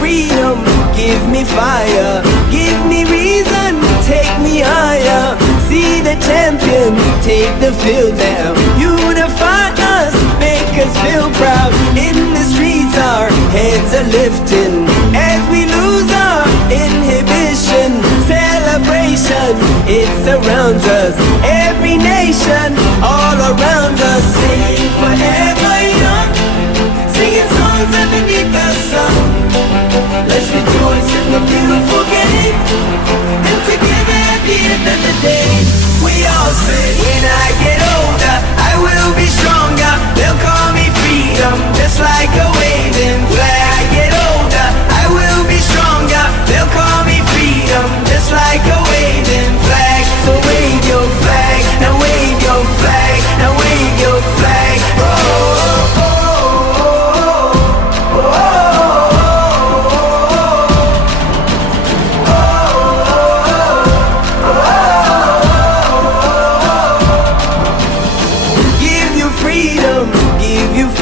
freedom, give me fire, give me reason, take me higher. See the champions take the field now. Unify us, make us feel proud. In the streets our heads are lifting as we lose our inhibition. Celebration, it surrounds us. Every nation, all around us. Sing forever young, singing songs underneath the sun. Let's rejoice in the beautiful game, and together at the end of the day, we all say, when I get older, I will be stronger. They'll call me freedom, just like a waving flag. I get older, I will be stronger. They'll call me freedom, just like a waving flag. So wave your flag, now wave your flag, now wave your flag. Oh, oh, oh.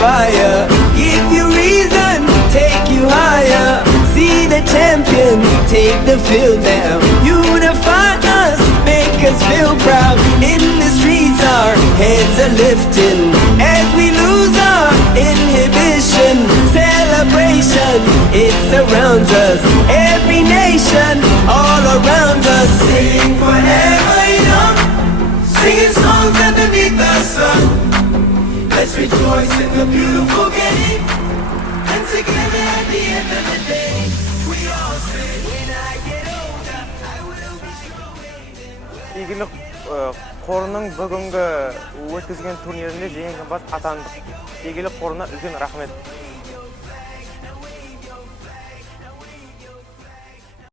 Fire, give you reason, take you higher. See the champions take the field now. Unify us, make us feel proud. In the streets our heads are lifting as we lose our inhibition. Celebration, it surrounds us. Every nation, all around us. Sing forever young, singing songs underneath the sun. Let's rejoice in the beautiful game, and together at the end of the day, we all say, when I get older, I will be strong. İlgili qorunun bugünkü ötküzgen turnirinde jengimboz atandık. İlgili qoruna ulkan rahmet.